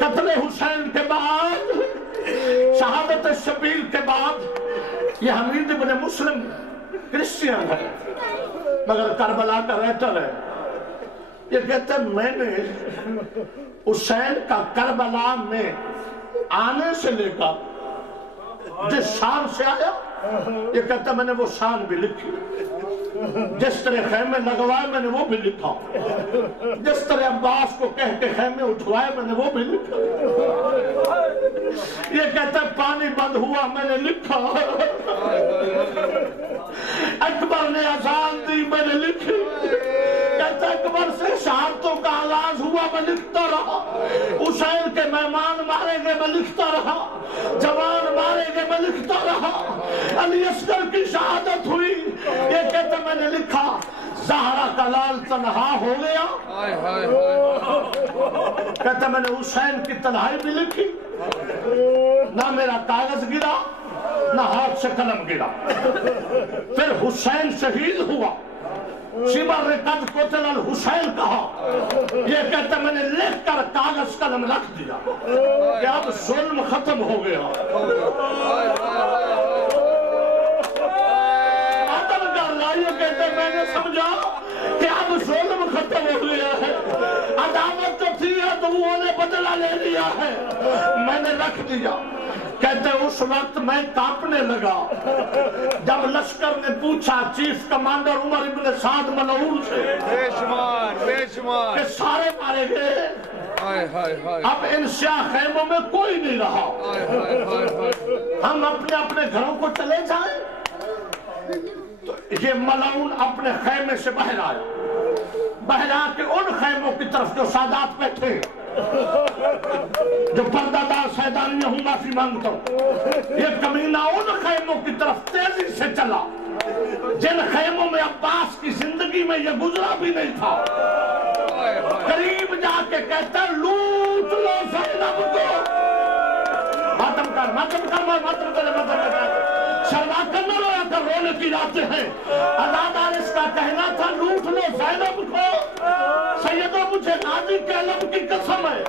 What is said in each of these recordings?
قتل حسین کے بعد، شہادت شبیل کے بعد، یہ حمید ابن مسلم کرسچین ہے مگر کربلا کا رہتا ہے. یہ کہتے ہیں میں نے حسین کا کربلا میں آنے سے لے کر جس شان سے آیا، یہ کہتا ہے میں نے وہ شان بھی لکھی. جس طرح خیمے لگوائے میں نے وہ بھی لکھا. جس طرح عباس کو کہہ کے خیمے اٹھوائے میں نے وہ بھی لکھا. یہ کہتا ہے پانی بند ہوا میں نے لکھا. اکبر نے اذان دی میں نے لکھی. کہتا ہے اکبر سے شہادتوں کا آغاز ہوا میں لکھتا رہا. حسین کے مہمان مارے گئے میں لکھتا رہا. جوان مارے گئے میں لکھتا رہا. علی اصغر کی شہادت ہوئی، یہ کہتا میں نے لکھا. زہرا کا لال تنہا ہو گیا، کہتا میں نے حسین کی تنہائی بھی لکھی. نہ میرا کاغذ گرا نہ ہاتھ سے قلم گرا. پھر حسین شہید ہوا، شبر قد قتل الحسین کہا. یہ کہتا میں نے لکھ کر کاغذ قلم رکھ دیا کہ اب ظلم ختم ہو گیا. یہ کہتے میں نے سمجھا کہ اب ظلم ختم ہو گیا ہے. عداوت تو تھی ہے تو وہ نے بدلہ لے لیا ہے، میں نے رکھ دیا. کہتے اس وقت میں کانپنے لگا جب لشکر نے پوچھا چیف کمانڈر عمر ابن سعد ملعون سے کہ سارے مارے گئے، اب ان سیاہ خیموں میں کوئی نہیں رہا، ہم اپنے اپنے گھروں کو چلے جائیں. تو یہ ملعون اپنے خیمے سے باہر آیا، باہر آ کے ان خیموں کی طرف جو سادات پہ تھے، جو پردہ دار سیدانیہ ہوں معافی مانگتا ہوں، یہ کمینہ ان خیموں کی طرف تیزی سے چلا جن خیموں میں عباس کی زندگی میں یہ گزرا بھی نہیں تھا. قریب جا کے کہتا لوٹ لو زینب کو. ماتم کر ماتم کر ماتم کرے ماتم کر شرما کر نہ رویا کر، رونے کی جاتے ہیں. عزادار اس کا کہنا تھا لوٹ لو زینب کو. سیدوں مجھے غازی کے علم کی قسم ہے،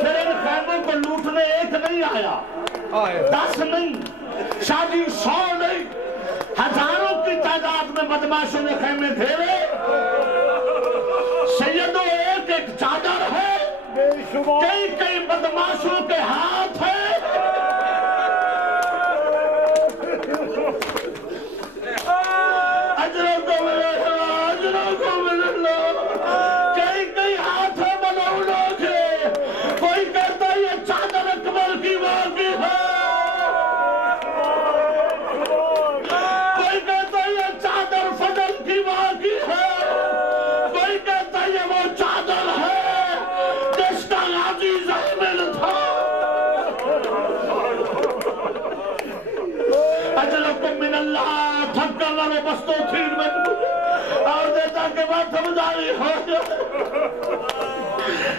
پھر ان خیموں کو لوٹنے ایک نہیں آیا، 10 نہیں، شادی 100 نہیں، ہزاروں کی تعداد میں بدماشوں نے خیمے گھیرے. سیدوں ایک ایک چادر ہے، کئی کئی بدماشوں کے ہاتھ ہے. کئی ہاتھ ہے ملعونوں کے. کوئی کہتا یہ چادر اکبر کی ماں کی ہے، کوئی کہتا یہ چادر فضل کی ماں کی ہے، کوئی کہتا یہ وہ چادر ہے جس کا غازی زحمل تھا. اجلکم من اللہ تھک کر لڑو بستو تھیر میں اور دیتا کے بعد سمجھاری ہو جائے.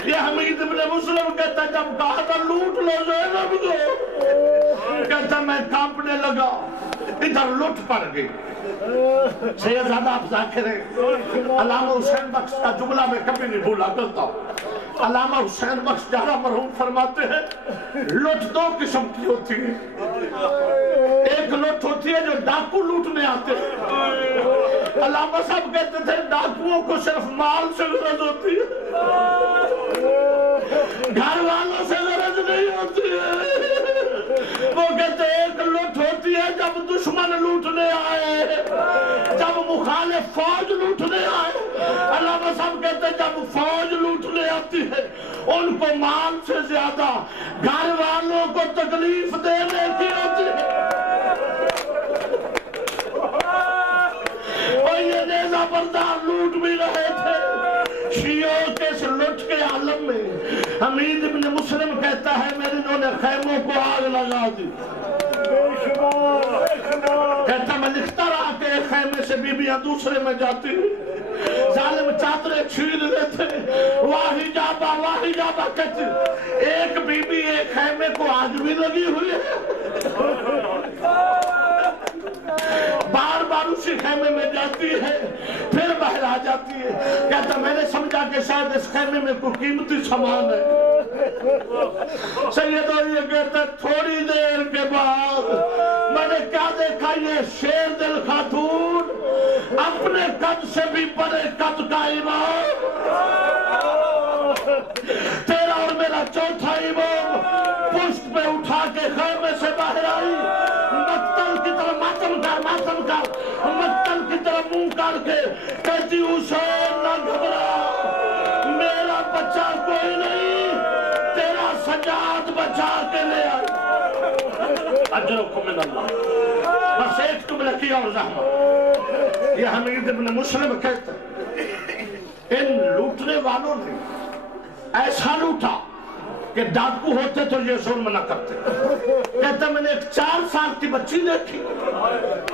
یہ حمید ابن مسلم کہتا جب کہا تھا لوٹ لو زینب کو، کہتا میں کانپنے لگا، ادھر لٹ پڑ گئی. سیدزادہ آپ ذاکر ہیں، علامہ حسین بخش کا جملہ میں کبھی نہیں بھولا کرتا. علامہ حسین بخش جہاں مرحوم فرماتے ہیں لٹ 2 قسم کی ہوتی ہے. ایک لٹ ہوتی ہے جو ڈاکو لوٹنے آتے ہیں. علامہ صاحب کہتے تھے ڈاکوؤں کو صرف مال سے غرض ہوتی ہے، گھر والوں سے غرض نہیں ہوتی ہے. وہ کہتے ایک لٹ ہوتی ہے جب دشمن لوٹنے آئے، جب مخالف فوج لوٹنے آئے. علامہ صاحب کہتے ہیں جب فوج لوٹنے آتی ہے ان کو مال سے زیادہ گھر والوں کو تکلیف دینے کی ہوتی ہے. اور یہ نیزہ بردار لوٹ بھی رہے تھے. شیعوں کے اس لٹ کے عالم میں حمید ابن مسلم کہتا ہے میرے انہوں نے خیموں کو آگ لگا دی. کہتا میں لکھتا رہا کہ ایک خیمے سے بیویاں دوسرے میں جاتی، ظالم چادریں چھین لیتے، واہی جابا کہتے. ایک بی بی ایک خیمے کو آگ بھی لگی ہوئی ہے. بار بار اس اسی خیمے میں جاتی ہے پھر باہر آ جاتی ہے. کہتا میں نے سمجھا کہ شاید اس خیمے میں کوئی قیمتی سامان ہے. سیدو یہ کہتا تھوڑی دیر کے بعد میں نے کیا دیکھا یہ شیر دل خاتون اپنے قد سے بھی بڑے قد کا امام تیرا اور میرا چوتھا امام پشت پہ اٹھا کے خیمے سے باہر آئی. مقتل کی طرح ماتم کر مقتل کی طرح منہ کر کے کہتی حسین نہ گھبرا میرا بچہ کوئی نہیں تیرا سجاد بچا کے لے آئی. اجرکم من اللہ. بس ایک تم لکی اور زحمت. یہ حمید ابن مسلم کہتا ہے ان لوٹنے والوں نے ایسا لوٹا کہ ڈاکو ہوتے تو یہ ظلم نہ کرتے. کہتا میں نے ایک 4 سال کی بچی دیکھی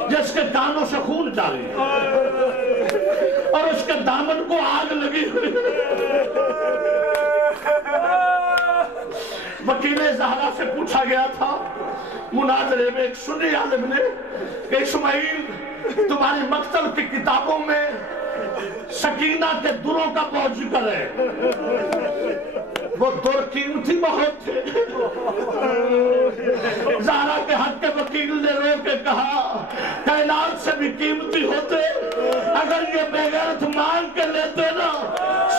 جس کے کانوں سے خون جاری ہے اور اس کے دامن کو آگ لگی ہوئی. وکیل زہرا سے پوچھا گیا تھا مناظرے میں ایک سنی عالم نے کہ اسماعیل تمہاری مقتل کی کتابوں میں سکینہ کے دروں کا بہت ذکر ہے. وہ در قیمتی بہت تھے. زہرا کے حق کے وکیل نے رو کے کہا کائنات سے بھی قیمتی ہوتے اگر یہ بے غیرت مانگ کے لیتے نا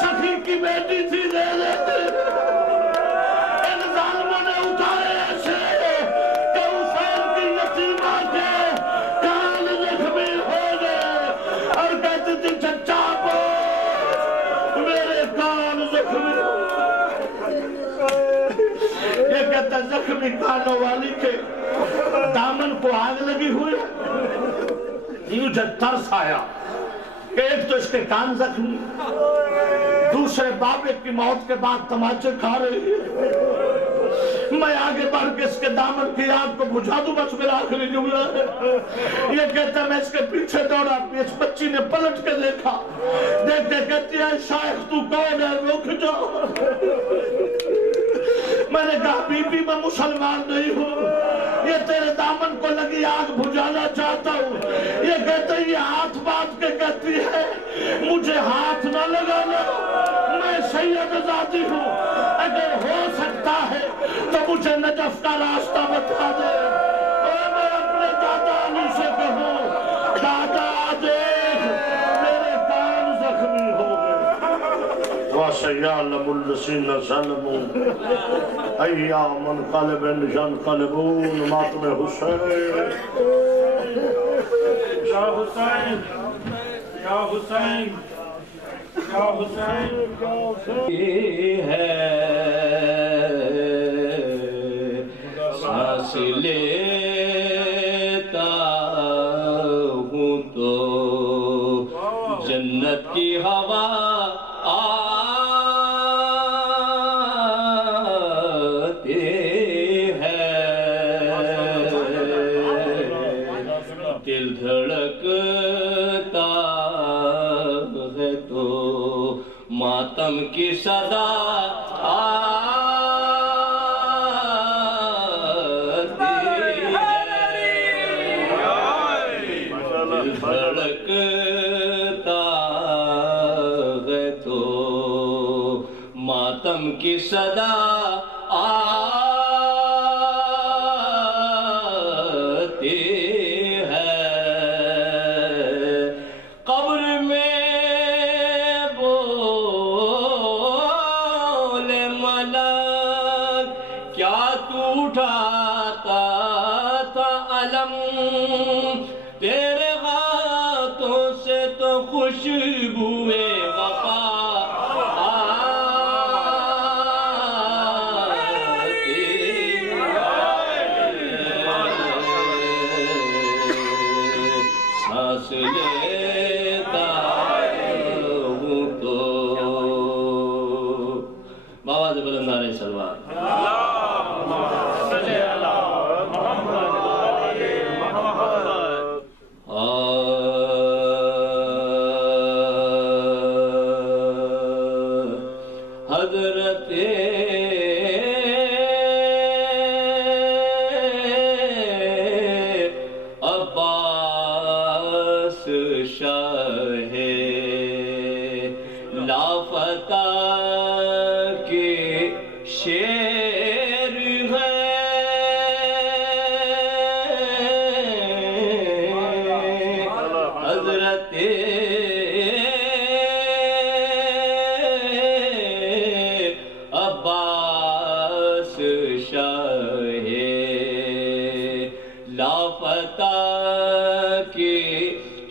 سخی کی بیٹی تھی دے دیتے. ان ظالموں نے اٹھائے ایسے کہ حسین کی یتیمہ کے کان زخمی ہو گئے اور کہتے تھے چچا پوچھ میرے کان زخمی ہو. یہ کہتا زخمی کانوں والی کے دامن کو آگ لگی ہوئی. مجھے ترس آیا کہ ایک تو اس کے کان زخمی دوسرے بابے کی موت کے بعد تماچے کھا رہی ہے. میں آگے بڑھ کے اس کے دامن کی آگ کو بجھا دوں بس میرا آخری جملہ ہے. یہ کہتا میں اس کے پیچھے دوڑا اس بچی نے پلٹ کے دیکھا دیکھ کے کہتی ہے شیخ تو کون ہے رک جا. میں نے کہا بی بی میں مسلمان نہیں ہوں یہ تیرے دامن کو لگی آگ بجھانا چاہتا ہوں. یہ کہتے یہ ہاتھ بات کے کہتی ہے مجھے ہاتھ نہ لگانا میں سید ذاتی ہوں اگر ہو سکتا ہے تو مجھے نجف کا راستہ بتا دے. اور میں اپنے دادا علی سے کہوں دادا دیکھ میرے کان زخمی ہو گئے. وَسَيَعْلَمُ الَّذِينَ ظَلَمُوا أَيَّ مُنْقَلِبٍ يَنْقَلِبُونَ. ماتم حسین یا حسین یا حسین یا حسین ہے سانس لیتا ہوں تو جنت کی ہوا آتی ہے. دل دھڑکتا ہے تو ماتم کی صدا آتی ہے. دل دھڑکتا ہے تو ماتم کی صدا آتی ہے. قبر میں بولے ملک کیا تو اٹھاتا تھا علم تیرے ہاتھوں سے تو خوشبوئے وفا سانس لیتا ہوں تو. بابا سے بلند نعرہ سلوات. حضرت عباس شاہ لافتہ کے شیر ہے حضرت عباس شاہ لافتہ کے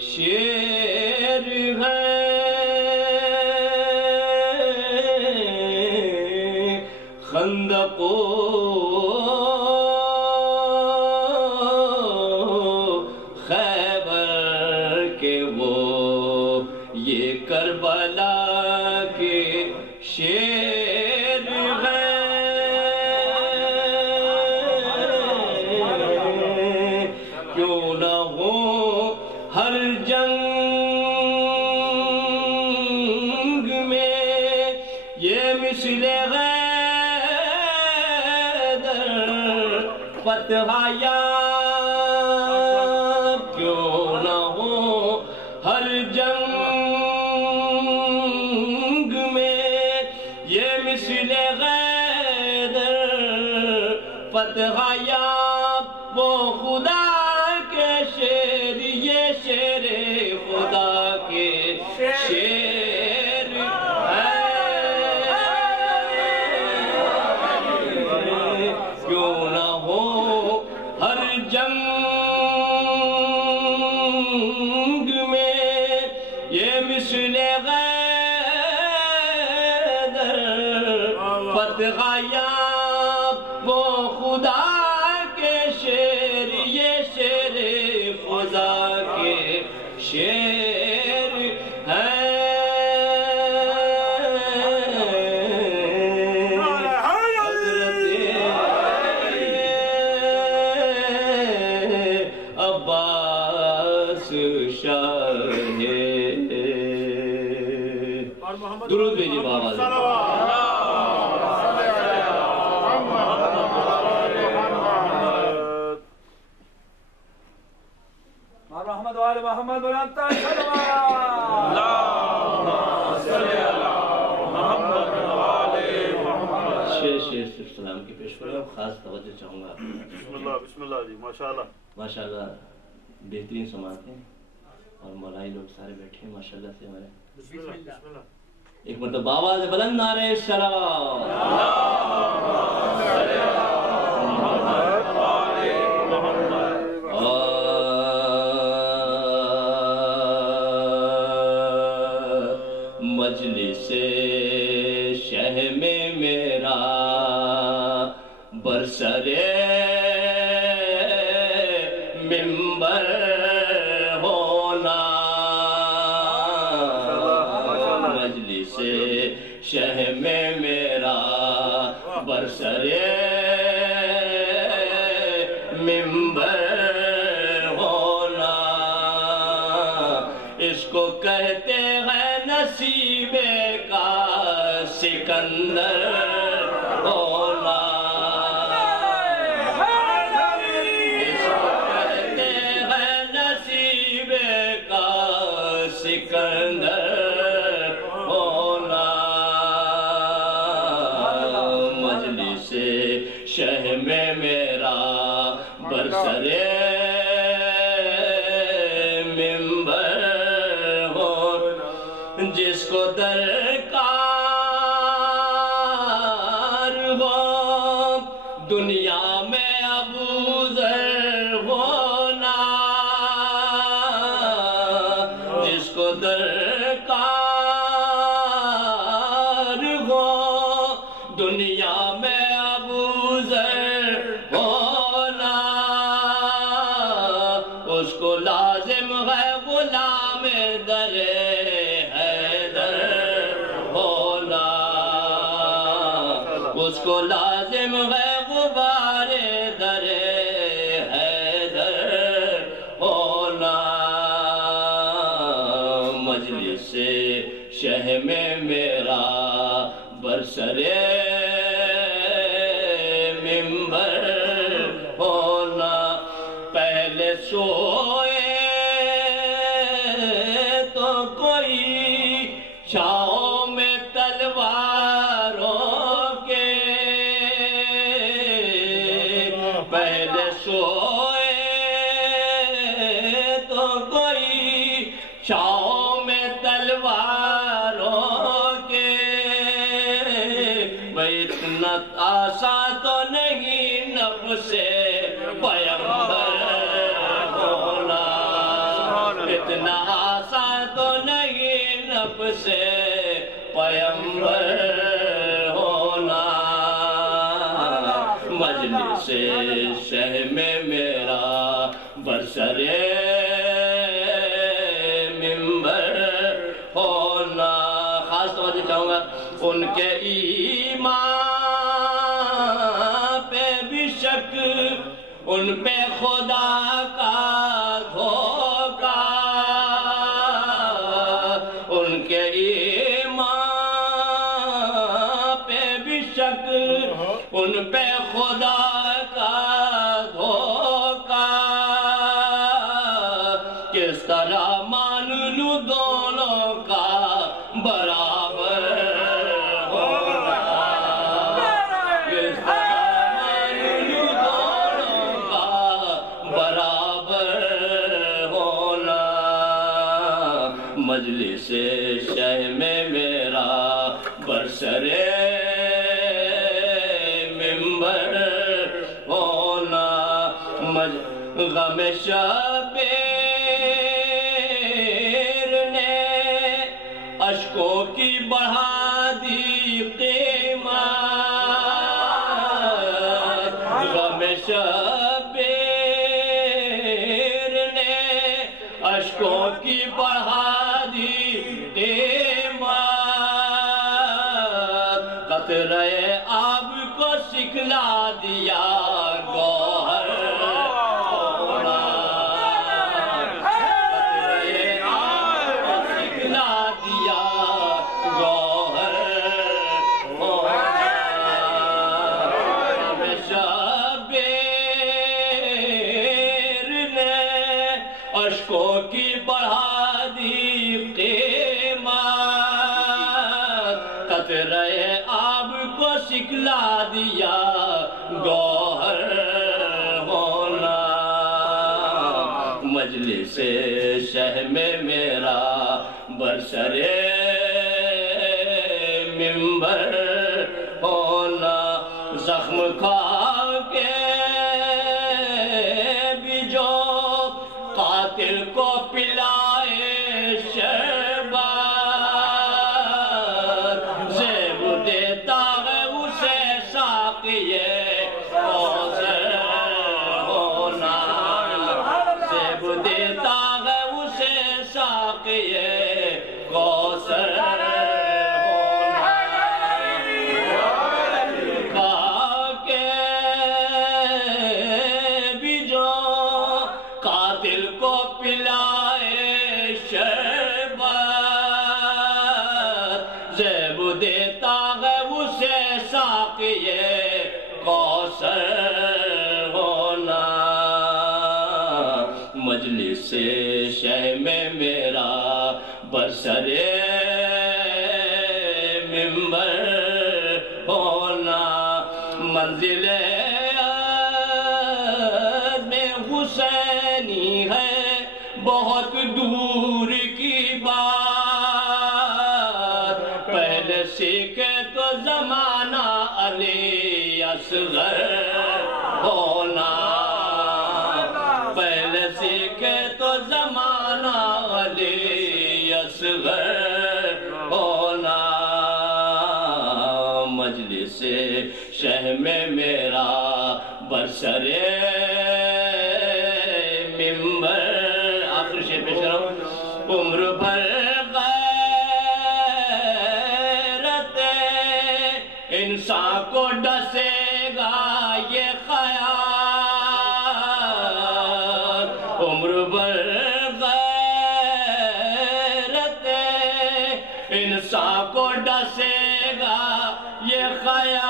شیر ہے خندق و خیبر کے وہ یہ کربلا کے شیر ہے کیوں نہ ہو ہر جنگ میں یہ مثل غیدر فتح یاب کیوں نہ ہو ہر جنگ میں یہ مثل غیدر فتح یاب وہ خدا کے شیر یہ شیر خدا کے شیر ہے کیوں نہ ہو ہر جنگ میں یہ مثل غیدر فتح یاب وہ خدا کے شیر یہ شیر خدا کے شیر ہے حضرت عباس شاہ درود بھیجیے بابا محمد وآل محمد ولانتا شیر صرف سلام کی پیش کریں خاص توجہ چاہوں گا بسم اللہ جی ماشاءاللہ ماشاءاللہ بہترین سماعت ہیں اور مولائی لوگ سارے بیٹھے ہیں ماشاءاللہ سے ہمارے بسم اللہ ایک مرتبہ آواز بلند نعرہ سلام مجلس شہ میں میرا برسر ممبر ہونا مجلس شہ میں میرا برسر ممبر ہونا اس کو کہتے ہیں نصیب کا سکندر ہونا اس کو کہتے ہیں نصیب کا سکندر ہونا مجلس شہ میں میرا برسر جس کو درکار ہو دنیا میں ابو ذر ہونا جس کو درکار ہو دنیا میں ابو ذر ہونا اس کو لازم ہے غلام در اس کو لازم ہے غبار در حیدر ہونا مجلس شہ میں میرا برسر ممبر ہونا پہلے سوئے کوئی چھاؤں میں تلواروں کے، بھئی اتنا آسان تو نہیں نفس پیغمبر ہونا، اتنا آسان تو نہیں نفس پیغمبر ہونا۔ مجلس شہ میں میرا برسر ممبر ہونا، خاص توجہ چاہوں گا ان کے ایمان پہ بھی شک، ان پہ خدا کا دھوکا، ان کے ایمان پہ بھی شک، ان پہ خدا کا دھوکا، کس طرح مان لوں دونوں کا برابر ہونا، کس طرح مان لوں دونوں کا برابر ہونا۔ مجلس شہ میں میرا برسر ممبر ہونا، غم شبیر نے اشکوں کی بڑھا دی قیمت، غم شبیر نے اشکوں کی بڑھا دی قیمت، قطرے آب کو سکھلا دیا گوہر ہونا، قطرے آب کو سکھلا دیا گوہر ہونا، غم شبیر نے اشکوں کی بڑھا دی قیمت، قطرے آب کو سکھلا دیا گوہر ہونا۔ مجلس شہ میں میرا برسر ممبر ہونا، زخم کھا کے بھی جو قاتل کو پلائے شربت، زیب دیتا ہے اسے ساقی کوثر ہونا، زیب دیتا ہے اسے ساقی کوثر ہونا، کھا کے بھی جو قاتل کو پلائے شربت، زیب دیتا ہے اسے ساقی کوثر ہونا۔ مجلس شہ میں میرا برسر ممبر ہونا، منزل میں حسینی ہے بہت دور کی بات، پہلے سیکھے تو زمانہ علی اصغر ہونا، پہلے سیکھے تو زمانہ علی اصغر ہونا۔ مجلس شہ میں میرا برسر ممبر، آخر شعر پیش کر رہا ہوں، عمر بھر غیرت انسان کو ڈسے گا یہ خیال، عمر بھر غیرت انسان کو ڈسے گا یہ خیال،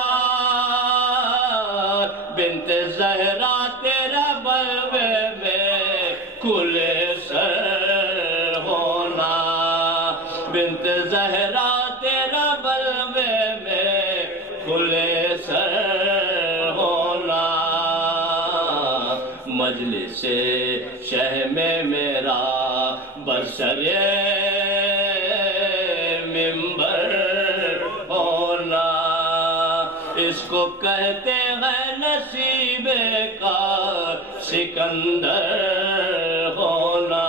بنت زہرا تیرا بلوے میں کھلے سر ہونا، بنت زہرا تیرا بلوے میں کھلے سر ہونا۔ مجلس شہ میں میرا سر ممبر ہونا، اس کو کہتے ہیں نصیب کا سکندر ہونا،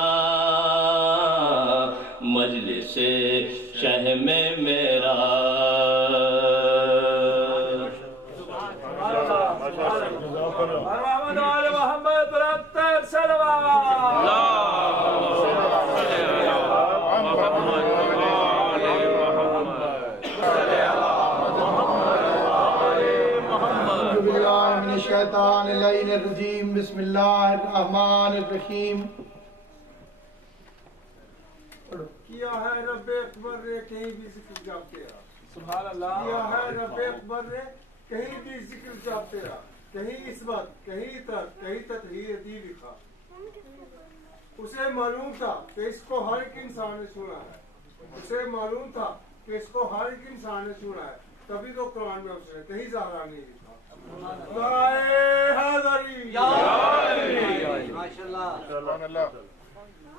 مجلس شہ میں میرا محمد وآل محمد براتر سلوات من الشیطان اللعین الرجیم بسم اللہ الرحمن الرحیم کیا ہے رب اکبر رے کہیں بھی ذکر جاتے رہا، سبحان اللہ، کیا ہے رب اکبر رے کہیں بھی ذکر جاتے رہا، کہیں عصمت کہیں ترک کہیں تطہیر دی لکھا، اسے معلوم تھا کہ اس کو ہر ایک انسان نے سنا ہے، اسے معلوم تھا کہ اس کو ہر ایک انسان نے سنا ہے، تبھی تو قرآن میں اس نے کہیں زہرا نہیں لکھا۔ دعائے حاضری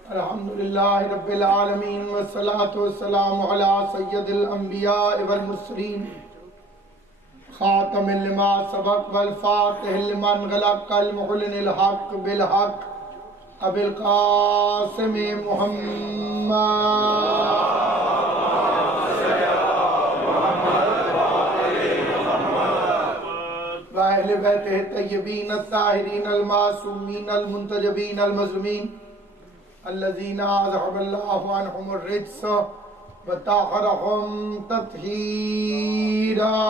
الحمدللہ رب العالمین والصلاة والسلام علی سید الانبیاء والمرسلین خاتم لما سبق والفاتح لمن غلق المعلن الحق بالحق ابی القاسم محمد وأهل بيته الطيبين الطاهرين المعصومين المنتجبين المظلومين الذين أذهب الله عنهم الرجس وطهرهم تطهيرا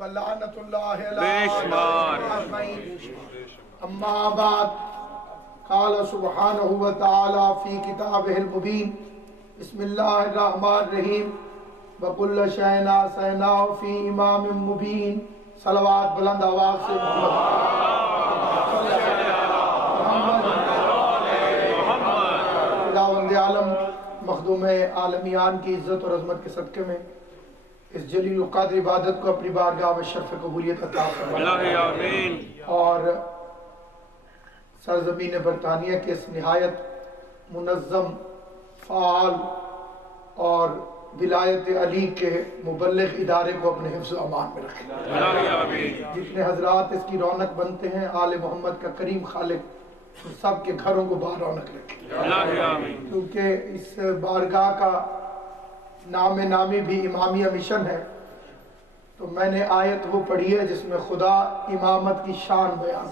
ولعنة الله على أجمعين. أما بعد، قال سبحانه وتعالى في كتابه المبين بسم اللہ الرحمن الرحیم وَقُلَّ شَيْءٍ أَحْصَيْنَاهُ فِي إِمَامٍ مُبِينٍ. صلوات بلند آواز سے خداوند عالم مخدوم عالمیان کی عزت اور عظمت کے صدقے میں اس جلیل القدر عبادت کو اپنی بارگاہ میں شرف قبولیت عطا فرمائے اور سرزمین برطانیہ کے اس نہایت منظم، فعال اور ولایت علی کے مبلغ ادارے کو اپنے حفظ و امان میں رکھیں۔ جتنے حضرات اس کی رونق بنتے ہیں، آل محمد کا کریم خالق سب کے گھروں کو باہر رونق رکھیں، کیونکہ اس بارگاہ کا نام نامی بھی امامیہ مشن ہے۔ تو میں نے آیت وہ پڑھی ہے جس میں خدا امامت کی شان بیان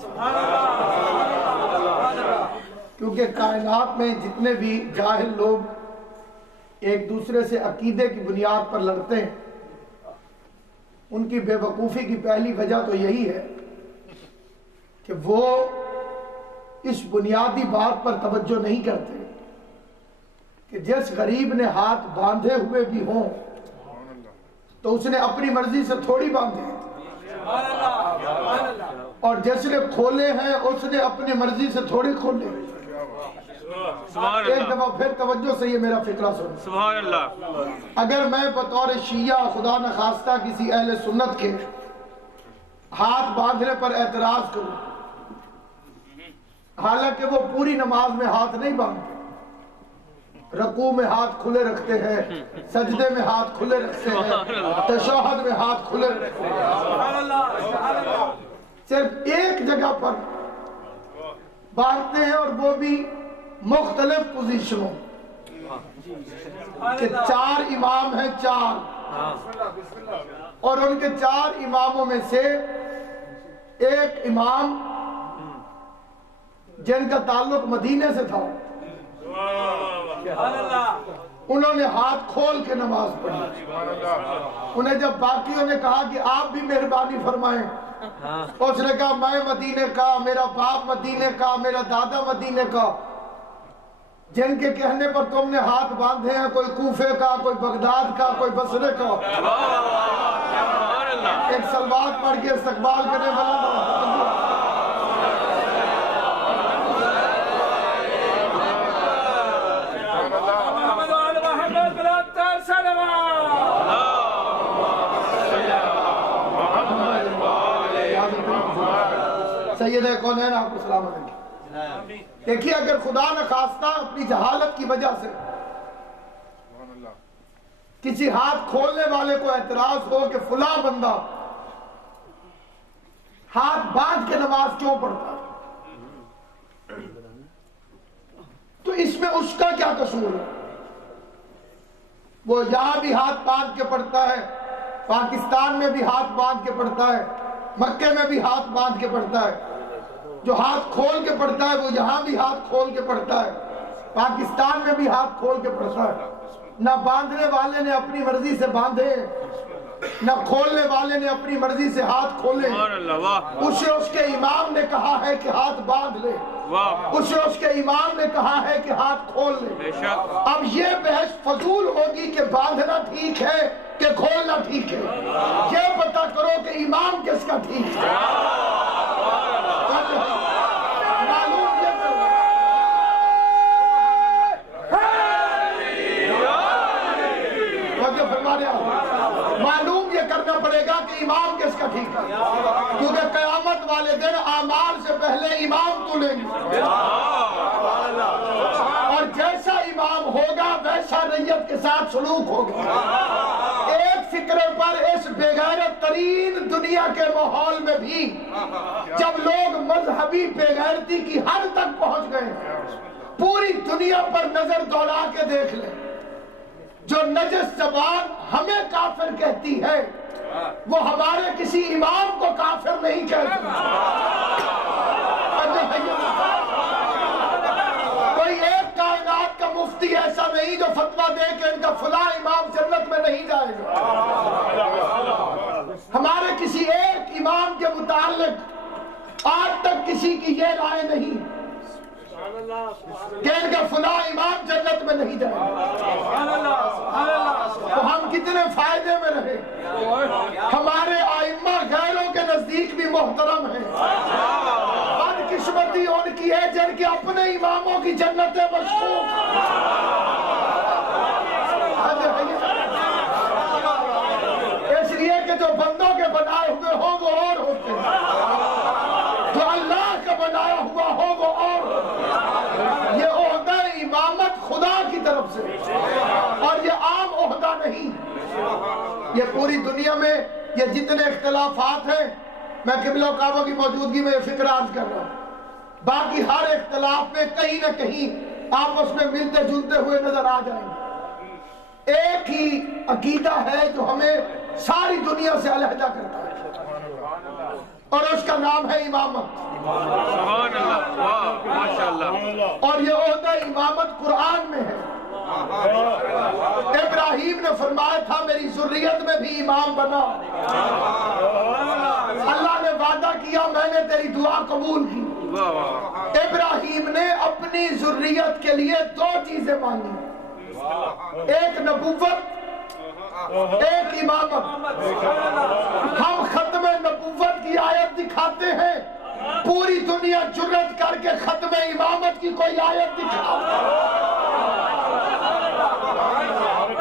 کیونکہ کائنات میں جتنے بھی جاہل لوگ ایک دوسرے سے عقیدے کی بنیاد پر لڑتے ہیں، ان کی بے وقوفی کی پہلی وجہ تو یہی ہے کہ وہ اس بنیادی بات پر توجہ نہیں کرتے کہ جس غریب نے ہاتھ باندھے ہوئے بھی ہوں تو اس نے اپنی مرضی سے تھوڑی باندھے، اور جس نے کھولے ہیں اس نے اپنی مرضی سے تھوڑی کھولے۔ ایک دفعہ پھر توجہ سے یہ میرا فکرہ سن۔ سبحان اللہ۔ اگر میں بطور شیعہ خدا نخواستہ کسی اہل سنت کے ہاتھ باندھنے پر اعتراض کروں، حالانکہ وہ پوری نماز میں ہاتھ نہیں باندھتے، رکوع میں ہاتھ کھلے رکھتے ہیں، سجدے میں ہاتھ کھلے رکھتے ہیں، تشہد میں ہاتھ کھلے رکھتے ہیں، صرف ایک جگہ پر باندھتے ہیں اور وہ بھی مختلف پوزیشنوں کہ 4 امام ہیں، 4، اور ان کے 4 اماموں میں سے ایک امام جن کا تعلق مدینے سے تھا، انہوں نے ہاتھ کھول کے نماز پڑھی۔ انہیں جب باقیوں نے کہا کہ آپ بھی مہربانی فرمائیں، اس نے کہا میں مدینے کا، میرا باپ مدینے کا، میرا دادا مدینے کا، جن کے کہنے پر تم نے ہاتھ باندھے ہیں، کوئی کوفے کا، کوئی بغداد کا، کوئی بصرے کا، ایک صلوات پڑھ کے استقبال کرنے والا سید کونین آپ کو سلامت رکھے۔ دیکھیے اگر خدا نہ خواستہ اپنی جہالت کی وجہ سے کسی ہاتھ کھولنے والے کو اعتراض ہو کہ فلاں بندہ ہاتھ باندھ کے نماز کیوں پڑھتا ہے، تو اس میں اس کا کیا قصور ہے؟ وہ یہاں بھی ہاتھ باندھ کے پڑھتا ہے، پاکستان میں بھی ہاتھ باندھ کے پڑھتا ہے، مکے میں بھی ہاتھ باندھ کے پڑھتا ہے۔ جو ہاتھ کھول کے پڑھتا ہے وہ یہاں بھی ہاتھ کھول کے پڑھتا ہے، پاکستان میں بھی ہاتھ کھول کے پڑھتا ہے۔ نہ باندھنے والے نے اپنی مرضی سے باندھے، نہ کھولنے والے نے اپنی مرضی سے ہاتھ کھولے۔ اسے اس کے امام نے کہا ہے کہ ہاتھ باندھ لے، اسے اس کے امام نے کہا ہے کہ ہاتھ کھول لے۔ اب یہ بحث فضول ہوگی کہ باندھنا ٹھیک ہے کہ کھولنا ٹھیک ہے، یہ پتہ کرو کہ امام کس کا ٹھیک ہے۔ معلوم یہ کرنا پڑے گا کہ امام کس کا ٹھیک ہے، کیونکہ قیامت والے دن اعمال سے پہلے امام تلیں گے، اور جیسا امام ہوگا ویسا ریت کے ساتھ سلوک ہوگا۔ ایک فکرے پر اس بے غیرت ترین دنیا کے ماحول میں بھی جب لوگ مذہبی بے غیرتی کی حد تک پہنچ گئے، پوری دنیا پر نظر دوڑا کے دیکھ لیں، جو نجس زبان ہمیں کافر کہتی ہے وہ ہمارے کسی امام کو کافر نہیں کہتی۔ کوئی ایک کائنات کا مفتی ایسا نہیں جو فتویٰ دے کہ ان کا فلاں امام جنت میں نہیں جائے گا۔ ہمارے کسی ایک امام کے متعلق آج تک کسی کی یہ رائے نہیں کہ ان کا فلاں امام جنت میں نہیں جائے گا۔ تو ہم کتنے فائدے میں رہے، ہمارے ائمہ غیروں کے نزدیک بھی محترم ہیں، بدقسمتی ان کی ہے جن کے اپنے اماموں کی جنتیں مشکوک۔ اس لیے کہ جو بندوں کے بنائے ہوئے ہو وہ اور ہوتے ہیں، جو اللہ کا بنایا ہوا ہو وہ اور ہوتے ہیں۔ یہ عہدہ امامت خدا کی طرف سے اور یہ عام عہدہ نہیں۔ یہ پوری دنیا میں یہ جتنے اختلافات ہیں، میں قبلہ و کعبہ کی موجودگی میں یہ فکر عرض کر رہا ہوں، باقی ہر اختلاف میں کہیں نہ کہیں آپس میں ملتے جلتے ہوئے نظر آ جائیں گے۔ ایک ہی عقیدہ ہے جو ہمیں ساری دنیا سے علیحدہ کرتا ہے، اور اس کا نام ہے امامت۔ اور یہ عہدہ امامت قرآن میں ہے۔ ابراہیم نے فرمایا تھا میری ذریت میں بھی امام بنا، اللہ نے وعدہ کیا میں نے تیری دعا قبول کی۔ ابراہیم نے اپنی ذریت کے لیے دو چیزیں مانگی، ایک نبوت، ایک امامت۔ ہم ختم نبوت کی آیت دکھاتے ہیں، پوری دنیا جرت کر کے ختم امامت کی کوئی آیت دکھا۔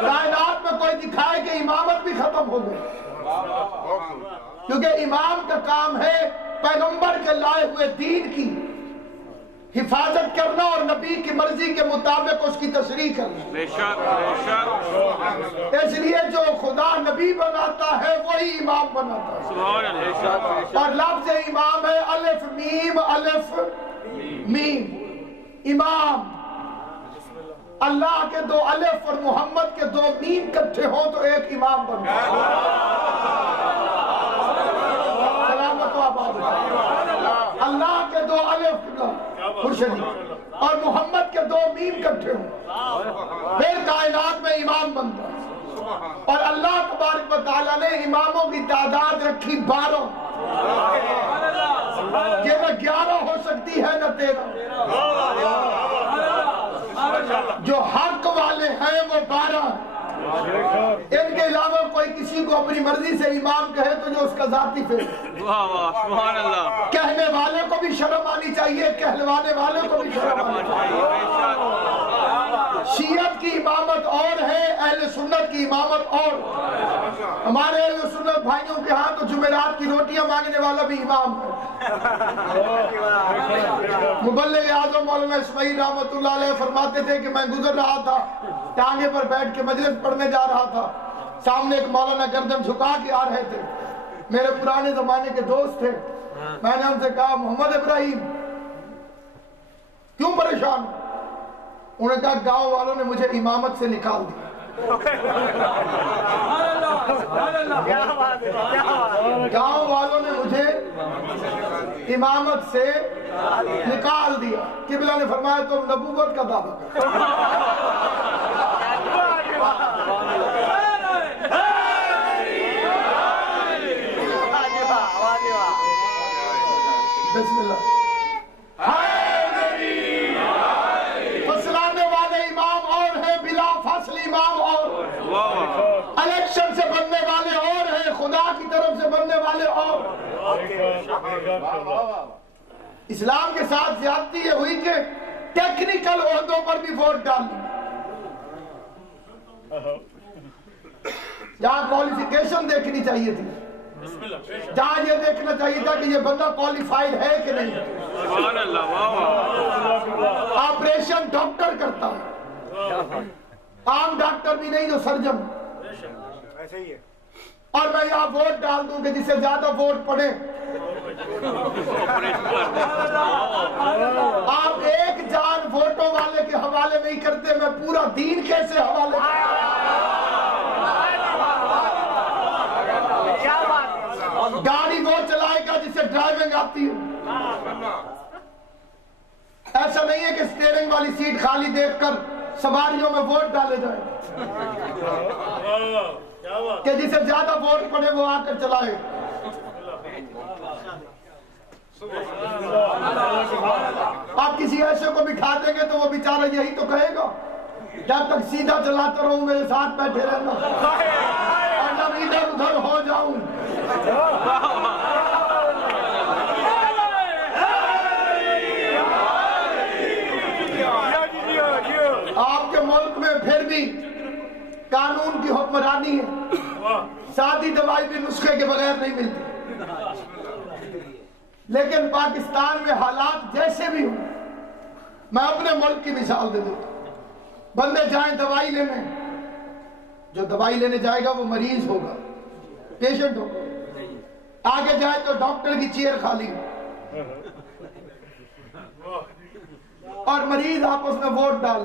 کائنات میں کوئی دکھائے کہ امامت بھی ختم ہو گئی، کیونکہ امام کا کام ہے پیغمبر کے لائے ہوئے دین کی حفاظت کرنا اور نبی کی مرضی کے مطابق اس کی تشریح کرنا۔ اس لیے جو خدا نبی بناتا ہے وہی امام بناتا ہے، اور لفظ امام ہے الف میم الف میم۔ امام اللہ کے دو الف اور محمد کے دو میم کٹھے ہوں تو ایک امام بنتا ہے۔ سلامت و آباد۔ اللہ کے دو الف اور محمد کے دو میم کٹھے ہوں پھر کائنات میں امام بنتا ہے۔ اور اللہ تبارک و تعالیٰ نے اماموں کی تعداد رکھی 12، یہ نہ 11 ہو سکتی ہے نہ 13۔ جو حق والے ہیں وہ 12 ہیں، ان کے علاوہ کوئی کسی کو اپنی مرضی سے امام کہے تو جو اس کا ذاتی فعل ہے۔ کہنے والے کو بھی شرم آنی چاہیے، کہلوانے والے کو بھی شرم آنی چاہیے۔ شیعت کی امامت اور ہے، اہل سنت کی امامت اور۔ ہمارے اہل سنت بھائیوں کے ہاں تو جمعرات کی روٹیاں مانگنے والا بھی امام ہے۔ مبلغ اعظم مولانا اسماعیل رحمۃ اللہ علیہ فرماتے تھے کہ میں گزر رہا تھا، ٹانگے پر بیٹھ کے مجلس پڑھنے جا رہا تھا، سامنے ایک مولانا گردن جھکا کے آ رہے تھے، میرے پرانے زمانے کے دوست تھے۔ میں نے ان سے کہا محمد ابراہیم کیوں پریشان؟ انہوں نے کہا گاؤں والوں نے مجھے امامت سے نکال دیا۔ گاؤں والوں نے مجھے امامت سے نکال دیا۔ قبلہ نے فرمایا تم نبوت کا دعویٰ بسم اللہ۔ فصلانے والے امام اور ہیں، بلا فصل امام اور، الیکشن سے بننے والے اور ہیں، خدا کی طرف سے بننے والے اور۔ اسلام کے ساتھ زیادتی یہ ہوئی کہ ٹیکنیکل عہدوں پر بھی ووٹ ڈال لی، جہاں کوالیفیکیشن دیکھنی چاہیے تھی، جہاں یہ دیکھنا چاہیے تھا کہ یہ بندہ کوالیفائیڈ ہے کہ نہیں۔ آپریشن ڈاکٹر کرتا ہے، عام ڈاکٹر بھی نہیں جو سرجن۔ اور میں یہاں ووٹ ڈال دوں کہ جسے زیادہ ووٹ پڑے، آپ ایک جان ووٹوں والے کے حوالے نہیں کرتے، میں پورا دین کیسے حوالے؟ گاڑی وہ چلائے گا جسے ڈرائیونگ آتی ہے۔ ایسا نہیں ہے کہ سٹیئرنگ والی سیٹ خالی دیکھ کر سواریوں میں ووٹ ڈالے جائیں، کہ جسے زیادہ ووٹ پڑے وہ آ کر چلائے۔ آپ کسی ایسے کو بٹھا دیں گے تو وہ بیچارہ یہی تو کہے گا، جب تک سیدھا چلاتا رہوں میرے ساتھ بیٹھے رہنا، اور جب ادھر ادھر ہو جاؤں۔ آپ کے ملک میں پھر بھی قانون کی حکمرانی ہے، سادی دوائی بھی نسخے کے بغیر نہیں ملتی، لیکن پاکستان میں حالات جیسے بھی ہوں، میں اپنے ملک کی مثال دے دیتا ہوں، بندے جائیں دوائی لینے، جو دوائی لینے جائے گا وہ مریض ہوگا، پیشنٹ ہوگا، آگے جائے تو ڈاکٹر کی چیئر خالی ہو، اور مریض آپس میں ووٹ ڈال،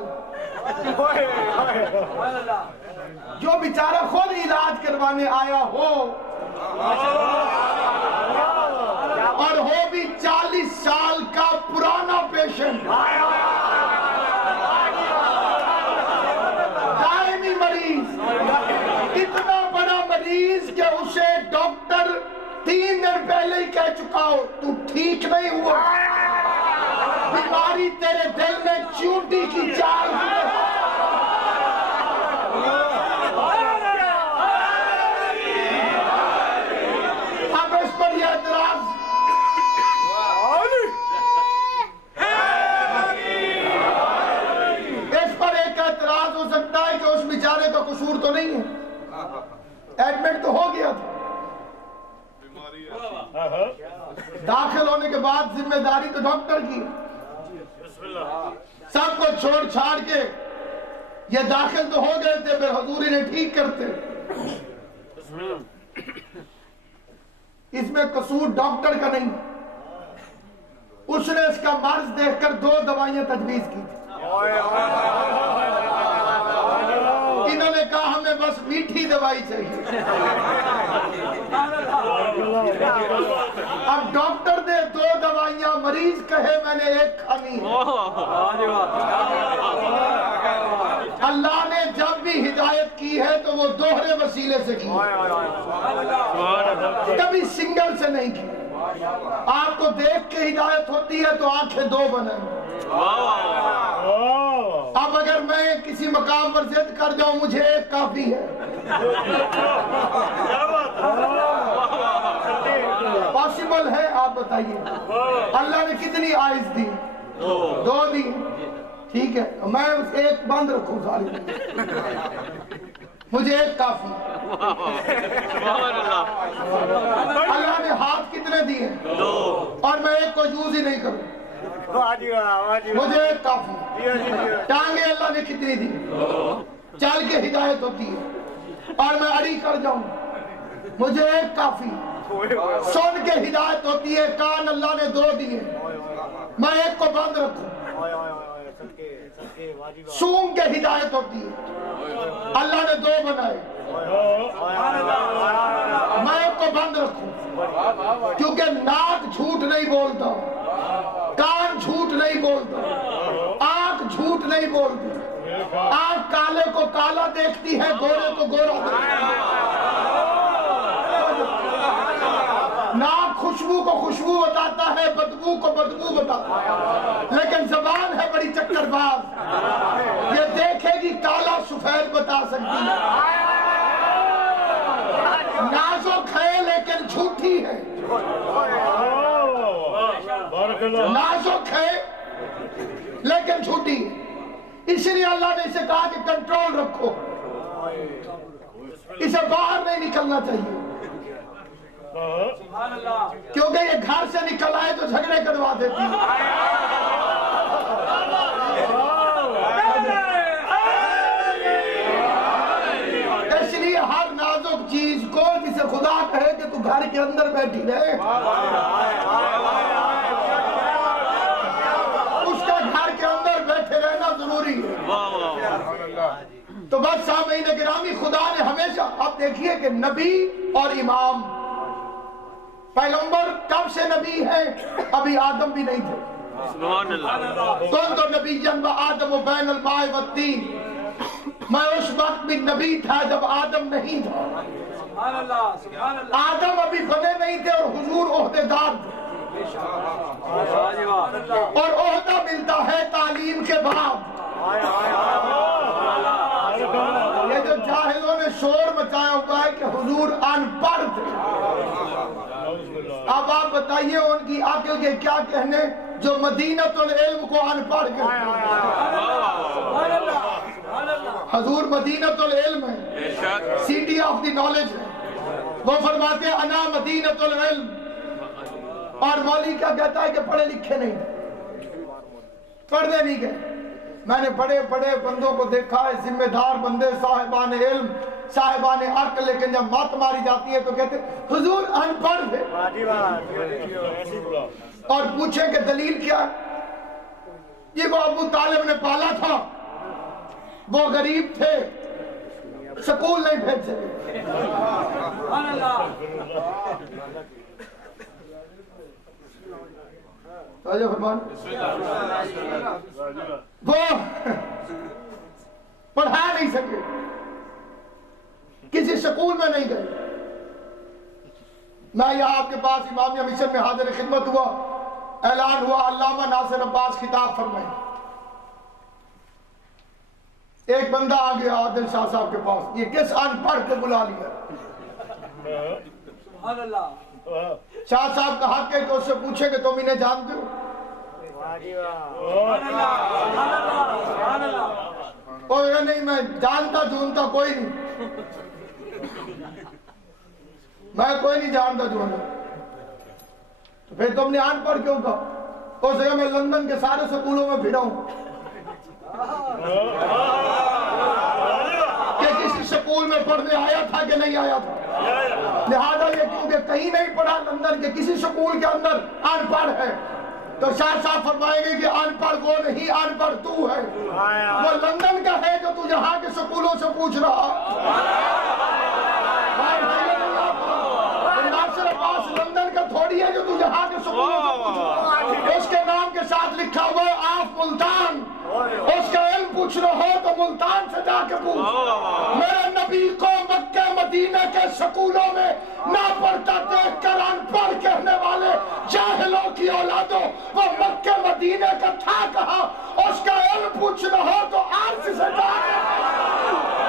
جو بیچارہ خود علاج کروانے آیا ہو اور ہو بھی 40 سال کا پرانا پیشنٹ، دائمی مریض، اتنا بڑا مریض کہ اسے ڈاکٹر 3 دن پہلے ہی کہہ چکا ہو تو ٹھیک نہیں ہوا، بیماری تیرے دل میں چیونٹی کی چال ہے۔ اب اس پر یہ اعتراض، اس پر ایک اعتراض ہو سکتا ہے کہ اس بیچارے کا قصور تو نہیں ہے، ایڈمٹ تو ہو گیا تھا، داخل ہونے کے بعد ذمہ داری تو ڈاکٹر کی، سب کو چھوڑ چھاڑ کے یہ داخل تو ہو گئے تھے، پھر حضور انہیں ٹھیک کرتے۔ اس میں قصور ڈاکٹر کا نہیں، اس نے اس کا مرض دیکھ کر 2 دوائیاں تجویز کی تھی، انہوں نے کہا ہمیں بس میٹھی دوائی چاہیے، اب ڈاکٹر دے 2 دوائیاں، مریض کہے میں نے 1 کھانی ہے۔ اللہ نے جب بھی ہدایت کی ہے تو وہ دوہرے وسیلے سے کی، کبھی سنگل سے نہیں کی۔ آپ کو دیکھ کے ہدایت ہوتی ہے تو آنکھیں 2 بنیں۔ اب اگر میں کسی مقام پر ضد کر جاؤں مجھے 1 کافی ہے، پاسبل ہے؟ آپ بتائیے، اللہ نے کتنی آئز دی؟ 2 دی، ٹھیک ہے میں ایک بند رکھوں ساری مجھے ایک کافی اللہ نے ہاتھ کتنے دیے اور میں ایک کو یوز ہی نہیں کروں مجھے ایک کافی ٹانگیں اللہ نے کتنی دی چل کے ہدایت ہوتی ہے اور میں اڑی کر جاؤں مجھے ایک کافی سن کے ہدایت ہوتی ہے کان اللہ نے 2 دیے میں ایک کو بند رکھوں سونگ کے ہدایت ہوتی ہے اللہ نے 2 بنائے میں ایک کو بند رکھوں کیونکہ ناک جھوٹ نہیں بولتا کان جھوٹ نہیں بولتا آنکھ جھوٹ نہیں بولتی آنکھ کالے کو کالا دیکھتی ہے گورے کو گورا دیکھتی ہے ناک خوشبو کو خوشبو بتاتا ہے بدبو کو بدبو بتاتا ہے لیکن زبان ہے بڑی چکر باز یہ دیکھے گی کالا سفید بتا سکتی ہے نازک ہے لیکن جھوٹی ہے نازک ہے لیکن جھوٹی اس لیے اللہ نے اسے کہا کہ کنٹرول رکھو اسے باہر نہیں نکلنا چاہیے کیونکہ یہ گھر سے نکل آئے تو جھگڑے کروا دیتی اس لیے ہر نازک چیز کو جسے خدا کہے کہ تو گھر کے اندر بیٹھی رہے اس کا گھر کے اندر بیٹھے رہنا ضروری ہے تو بس سامعین گرامی خدا نے ہمیشہ اب دیکھیے کہ نبی اور امام پیغمبر کب سے نبی ہیں ابھی آدم بھی نہیں تھے کون تو نبی جنب آدم و بین الماء والتین میں اس وقت بھی نبی تھا جب آدم نہیں تھا آدم ابھی بنے نہیں تھے اور حضور عہدیدار تھے اور عہدہ ملتا ہے تعلیم کے بعد یہ جو جاہلوں نے شور مچایا ہوا ہے کہ حضور ان پڑھ تھے اب آپ بتائیے ان کی عقل کے کیا کہنے جو مدینۃ العلم کو ان پڑھ کہتے ہیں حضور مدینۃ العلم ہے سٹی آف دی نالج ہے وہ فرماتے ہیں انا مدینۃ العلم اور مولوی کیا کہتا ہے کہ پڑھے لکھے نہیں پڑھنے نہیں گئے میں نے بڑے بڑے بندوں کو دیکھا ہے ذمہ دار بندے صاحبان علم صاحبان عقل لیکن جب مات ماری جاتی ہے تو کہتے حضور ان پڑھ تھے اور پوچھیں کہ دلیل کیا ہے یہ وہ ابو طالب نے پالا تھا وہ غریب تھے سکول نہیں بھیج سکے وہ پڑھا نہیں سکے کسی سکول میں نہیں گئے میں یہاں آپ کے پاس امامیہ مشن میں حاضر خدمت ہوا اعلان ہوا علامہ ناصر عباس خطاب فرمائے ایک بندہ آ گیا عادل شاہ صاحب کے پاس یہ کس ان پڑھ کے بلا لیا شاہ صاحب کا حق ہے کہ اس سے پوچھے کہ تم انہیں جانتے ہو اور نہیں میں جانتا جونتا کوئی نہیں میں کوئی نہیں جانتا جونتا تو پھر تم نے ان پڑھ کیوں کہا اس جگہ میں لندن کے سارے سکولوں میں پھرا ہوں کہ کسی سکول میں پڑھنے آیا تھا کہ نہیں آیا تھا لہذا یہ کیونکہ کہیں نہیں پڑھا لندن کے کسی سکول کے اندر ان پڑھ ہے تو شاہ صاحب فرمائیں گے کہ ان پڑھ وہ نہیں ان پڑھ تو ہے وہ لندن کا ہے جو تو یہاں کے سکولوں سے پوچھ رہا ناصر عباس لندن کا تھوڑی ہے جو تو یہاں کے سکولوں سے پوچھ رہا اس کے نام کے ساتھ لکھا ہوا ہے آف ملتان اس کا علم پوچھ رہا ہو تو ملتان سے جا کے پوچھ میرے نبی کو مکہ مدینہ کے سکولوں میں نہ پڑھتا دیکھ کر ان پڑھ کہنے والے جاہلوں کی اولادوں وہ مکہ مدینہ کا تھا کہا اس کا علم پوچھ رہا ہو تو عرش سے جا کے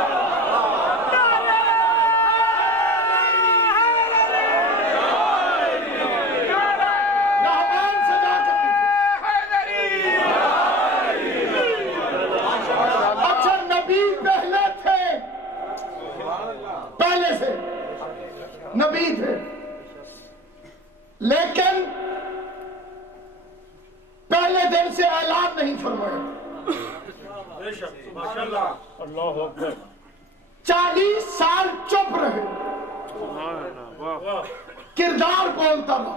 لیکن پہلے دن سے اعلان نہیں فرمایا. اللہ اکبر. 40 سال چپ رہے, کردار بولتا رہا.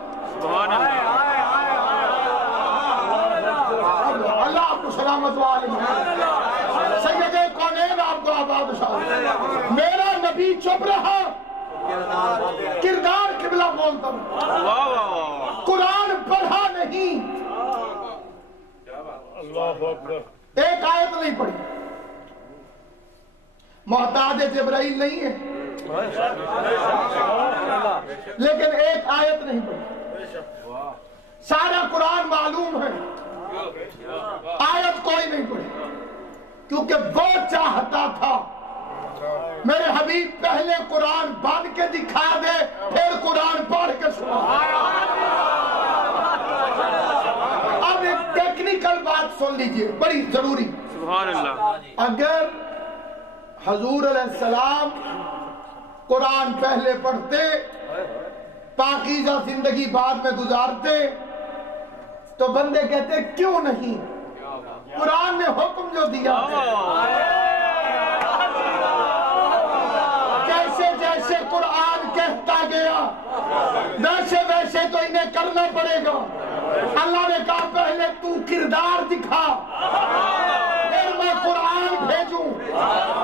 اللہ آپ کو سلامت والے سید کونین آپ کو آباد شاہ. میرا نبی چپ رہا, کردار قبلہ بولتا رہا, قرآن پڑھا نہیں. اللہ اکبر. ایک آیت نہیں پڑھی, محتاج جبرائیل نہیں ہے لیکن ایک آیت نہیں پڑھی. سارا قرآن معلوم ہے, آیت کوئی نہیں پڑھی, کیونکہ وہ چاہتا تھا میرے حبیب پہلے قرآن بن کے دکھا دے, پھر قرآن پڑھ کے سنا. اب ایک ٹیکنیکل بات سن لیجئے, بڑی ضروری. سبحان اللہ. اگر حضور علیہ السلام قرآن پہلے پڑھتے, پاکیزہ زندگی بعد میں گزارتے, تو بندے کہتے کیوں نہیں, قرآن نے حکم جو دیا جیسے جیسے قرآن کہتا گیا ویسے ویسے تو انہیں کرنا پڑے گا. اللہ نے کہا پہلے تو کردار دکھا, پھر میں قرآن بھیجوں,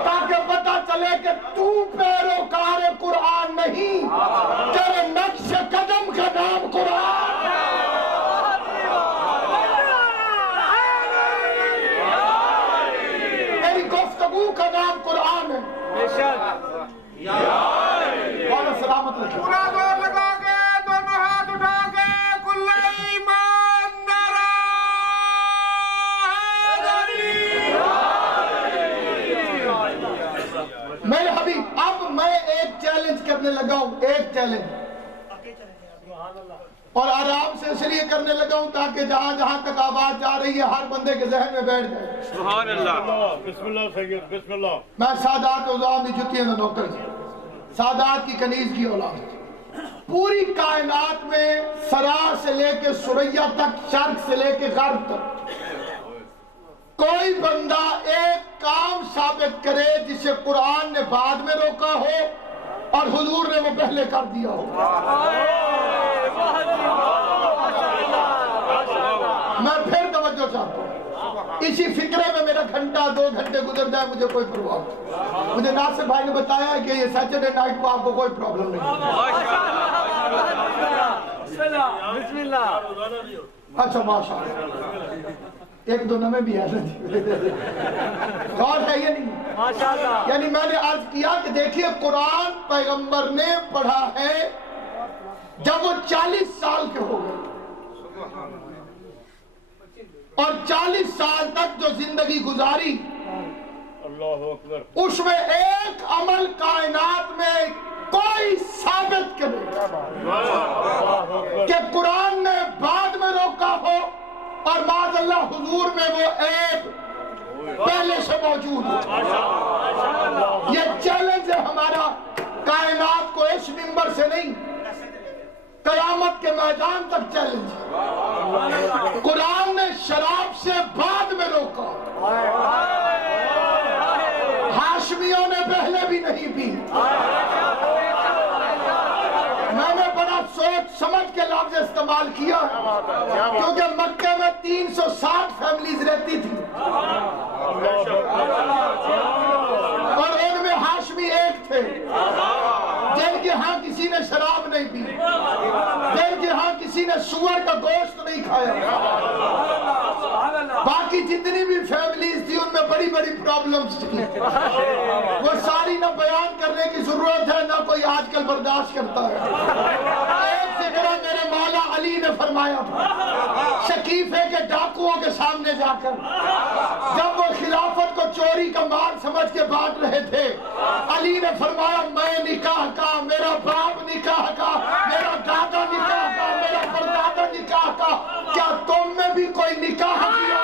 تاکہ پتا چلے کہ تو پیروکار قرآن نہیں, تیرے نقش قدم کا نام قرآن. میری گفتگو کا نام قرآن ہے. بہت سلامت رکھیں. پورا زور لگا کے دونوں ہاتھ اٹھا کے کل ایمان نعرہ میرے حبیب, اب میں ایک چیلنج کرنے لگا ہوں, ایک چیلنج, اور آرام سے اس لیے کرنے لگا ہوں تاکہ جہاں جہاں تک آواز جا رہی ہے ہر بندے کے ذہن میں بیٹھ جائے. سبحان اللہ. بسم اللہ سید, بسم اللہ. میں سادات عظام دی جتیاں دا نوکر جی, سادات کی کنیز کی اولاد. پوری کائنات میں سرا سے لے کے سریا تک, شرق سے لے کے غرب تک, کوئی بندہ ایک کام ثابت کرے جسے قرآن نے بعد میں روکا ہو اور حضور نے وہ پہلے کر دیا ہو. میں پھر توجہ چاہتا ہوں, اسی فکرے میں میرا گھنٹہ 2 گھنٹے گزر جائے مجھے کوئی پرواہ نہیں. مجھے ناصر بھائی نے بتایا ہے کہ یہ سیٹرڈے نائٹ کو آپ کو کوئی پرابلم نہیں. بسم اللہ. اچھا ماشاء اللہ, ایک دو نمیں بھی ہے غور ہے یہ نہیں. یعنی میں نے عرض کیا کہ دیکھیے قرآن پیغمبر نے پڑھا ہے جب وہ 40 سال کے ہو گئے, اور 40 سال تک جو زندگی گزاری اللہ اکبر. اس میں ایک عمل کائنات میں کوئی ثابت کرے کہ قرآن نے بعد میں روکا ہو اور معاذ اللہ حضور میں وہ عیب پہلے سے موجود ہو. یہ چیلنج ہے ہمارا کائنات کو, اس منبر سے نہیں, قیامت کے میدان تک چیلنج ہے. قرآن نے شراب سے بعد میں روکا, ہاشمیوں نے پہلے بھی نہیں پی. میں نے بڑا سوچ سمجھ کے لفظ استعمال کیا کیونکہ مکہ میں 360 فیملیز رہتی تھی اور ان میں ہاشمی ایک تھے جن کے ہاں کسی نے شراب نہیں پی, جن کے ہاں کسی نے سور کا گوشت نہیں کھایا. باقی جتنی بھی فیملیز تھی ان میں بڑی بڑی پرابلمز تھی, وہ ساری نہ بیان کرنے کی ضرورت ہے نہ کوئی آج کل برداشت کرتا ہے. ایک فکرہ میرے مولا علی نے فرمایا تھا شکیفے کے ڈاکوؤں کے سامنے جا کر, جب وہ خلافت کو چوری کا مال سمجھ کے بانٹ رہے تھے, علی نے فرمایا میں نکاح کا, میرا باپ نکاح کا, میرا دادا نکاح کا, میرا پردادا نکاح کا, کیا تم میں بھی کوئی نکاح کیا؟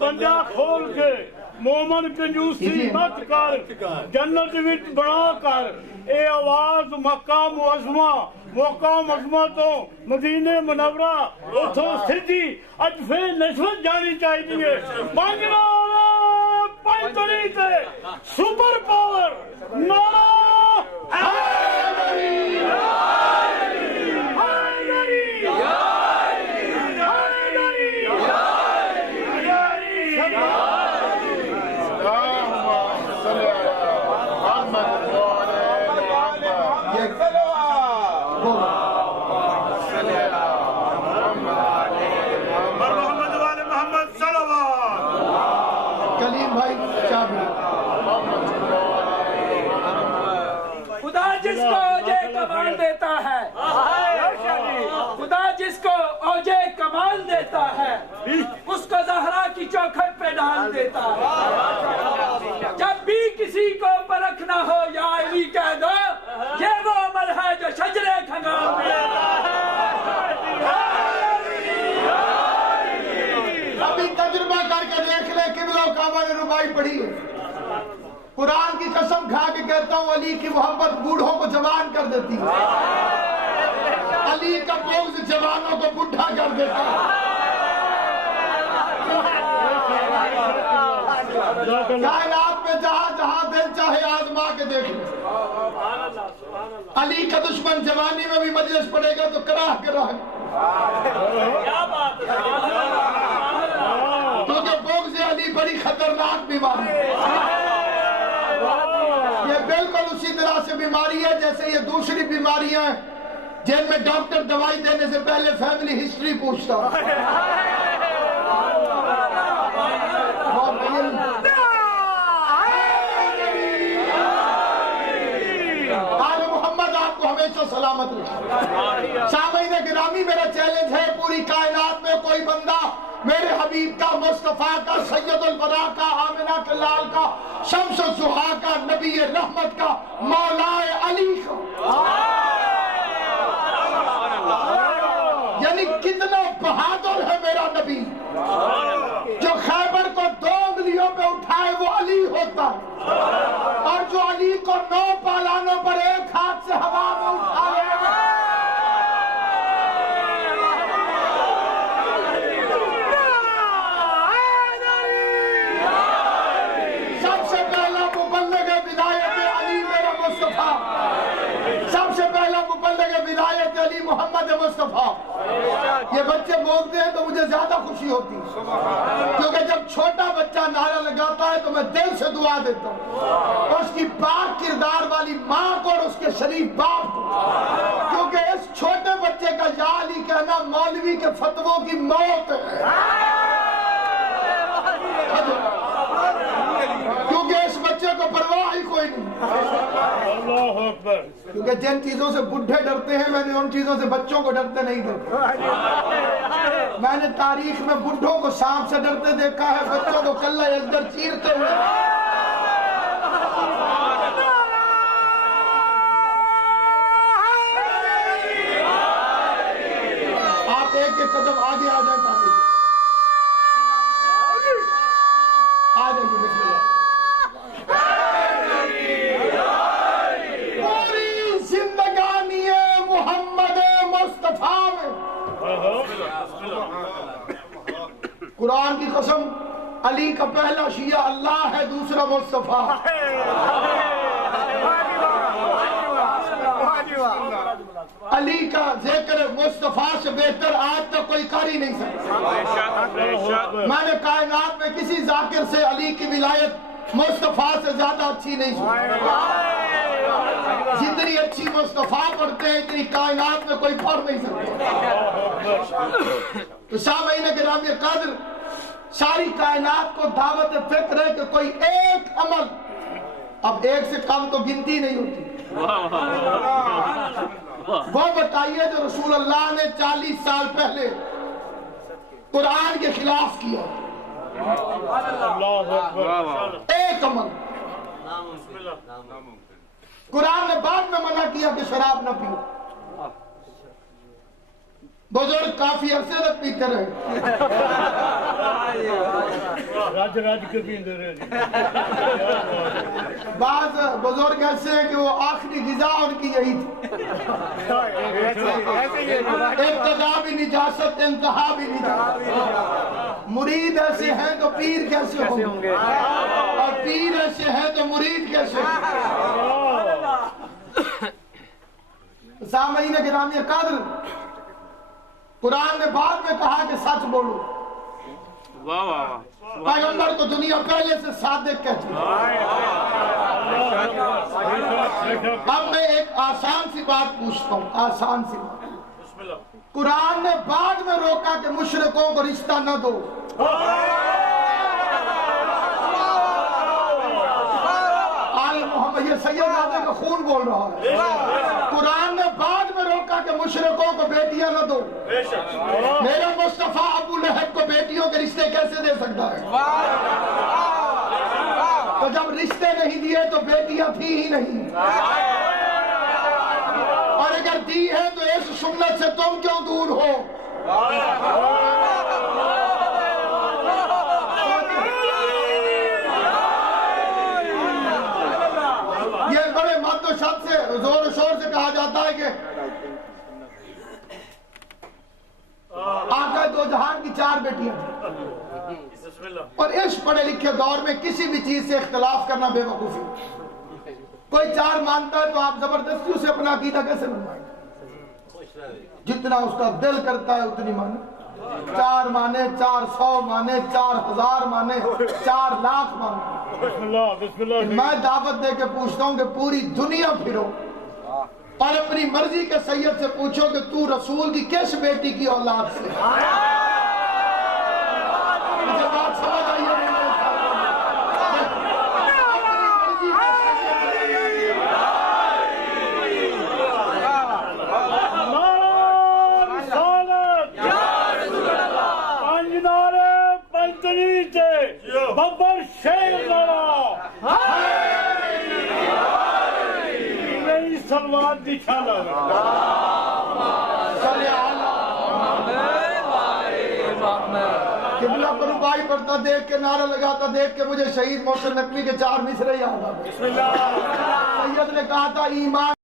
بندہ کھول کے مومن کنجوسی مت کر جنت وچ بنا کر اے آواز مکہ معظمہ تو مدینے منورہ اتھوں سدھی اج پھر نسبت جانی چاہیے مانگنا پنجری تے سپر پاور نعرہ خدا جس کو اوجے کمال دیتا ہے خدا جس کو اوجے کمال دیتا ہے اس کو زہرا کی چوکھٹ پہ ڈال دیتا ہے جب بھی کسی کو پرکھنا ہو یا علی کہہ دو یہ وہ عمل ہے جو شجرے کھنگال دیتا ہے ابھی تجربہ کر کے دیکھ لے قبلہ و کعبہ نے ربائی پڑھی ہے قرآن کی قسم کھا کے کہتا ہوں علی کی محبت بوڑھوں کو جوان کر دیتی ہے علی کا بغض جوانوں کو بوڑھا کر دیتا ہے کائنات میں جہاں جہاں دل چاہے آزما کے دیکھ لیں علی کا دشمن جوانی میں بھی مجلس پڑے گا تو کراہ کیونکہ بغض علی بڑی خطرناک بیماری ہے یہ بالکل اسی طرح سے بیماری ہے جیسے یہ دوسری بیماریاں ہیں جن میں ڈاکٹر دوائی دینے سے پہلے فیملی ہسٹری پوچھتا ہے آل محمد آپ کو ہمیشہ سلامت رکھے سامعین گرامی میرا چیلنج ہے پوری کائنات میں کوئی بندہ میرے حبیب کا مصطفیٰ کا سید البراء کا آمنہ کے لال کا شمس الضحیٰ کا نبی رحمت کا مولا علی کا یعنی کتنا بہادر ہے میرا نبی جو خیبر کو 2 انگلیوں پہ اٹھائے وہ علی ہوتا ہے اور جو علی کو 9 پالانوں پر ایک ہاتھ سے ہوا میں اٹھائے سب سے پہلا مبلغ ولایت علی میرا مصطفیٰ سب سے پہلا مبلغ ولایت علی محمد مصطفیٰ یہ بچے بولتے ہیں تو مجھے زیادہ خوشی ہوتی ہے کیونکہ جب چھوٹا بچہ نعرہ لگاتا ہے تو میں دل سے دعا دیتا ہوں اور اس کی پاک کردار والی ماں کو اور اس کے شریف باپ کو کیونکہ اس چھوٹے بچے کا یا علی کہنا مولوی کے فتووں کی موت ہے کیونکہ اس بچے کو پرواہ ہی کوئی نہیں اللہ اکبر کیونکہ جن چیزوں سے بڈھے ڈرتے ہیں میں نے ان چیزوں سے بچوں کو ڈرتے نہیں دیکھا میں نے تاریخ میں بڈھوں کو سانپ سے ڈرتے دیکھا ہے بچوں کو کلہ ازدر چیرتے ہوئے آپ ایک ایک قدم آگے آ جائیں تاکہ آ جائیں بسم اللہ پوری زندگانی محمد مصطفیٰ میں قرآن کی قسم علی کا پہلا شیعہ اللہ ہے دوسرا مصطفیٰ علی کا ذکر مصطفیٰ سے بہتر آج تک کوئی کر ہی نہیں سکتا میں نے کائنات میں کسی ذاکر سے علی کی ولایت مصطفیٰ سے زیادہ اچھی نہیں سنی جتنی اچھی مصطفیٰ پڑھتے ہیں اتنی کائنات میں کوئی پڑھ نہیں سکتا تو سامعین گرامی قدر ساری کائنات کو دعوت فکر ہے کہ کوئی ایک عمل اب ایک سے کم تو گنتی نہیں ہوتی وہ بتائیے جو رسول اللہ نے 40 سال پہلے قرآن کے خلاف کیا ایک عمل قرآن نے بعد میں منع کیا کہ شراب نہ پیو بزرگ کافی عرصے تک پیتے رہے. راج راج کے پیندے رہے. بعض بزرگ ایسے ہیں کہ وہ آخری غذا ان کی یہی تھی. ابتدا بھی نجاست, انتہا بھی نجاست. مرید ایسے ہیں تو پیر کیسے ہوں گے, اور پیر ایسے ہیں تو مرید کیسے ہوں گے. سامعین گرامی قدر, قرآن نے بعد میں کہا کہ سچ بولو. پیغمبر کو دنیا پہلے سے صادق کہتی ہے. اب میں ایک آسان سی بات پوچھتا ہوں, آسان سی بات. قرآن نے بعد میں روکا کہ مشرکوں کو رشتہ نہ دو. آل محمد, یہ سید آدھے کا خون بول رہا ہے. قرآن نے بعد میں روکا کہ مشرکوں کو بیٹیاں نہ دو. میرا مصطفیٰ ابو لہب کو بیٹیوں کے رشتے کیسے دے سکتا ہے؟ تو جب رشتے نہیں دیے تو بیٹیاں تھی ہی نہیں, اور اگر دی ہے تو اس سنت سے تم کیوں دور ہو؟ یہ بڑے مد و شد سے زور و شور سے کہا جاتا ہے کہ آقا دو جہان کی 4 بیٹیاں تھیں, اور اس پڑھے لکھے دور میں کسی بھی چیز سے اختلاف کرنا بے وقوفی. کوئی 4 مانتا ہے تو آپ زبردستی اسے اپنا عقیدہ کیسے بنوائیں گے؟ جتنا اس کا دل کرتا ہے اتنی مانے. 4 مانے, 400 مانے, 4000 مانے, 4 لاکھ مانے. میں دعوت دے کے پوچھتا ہوں کہ پوری دنیا پھرو اور اپنی مرضی کے سید سے پوچھو کہ تو رسول کی کس بیٹی کی اولاد سے. مجھے بات سمجھ آئی ہے؟ ببر شیر لڑا میری سلوات دکھا لگا. قبلہ پر ربائی پڑھتا دیکھ کے, نعرہ لگاتا دیکھ کے مجھے شہید محسن نقوی کے 4 مصرے یاد آ گئے. سید نے کہا تھا ایمان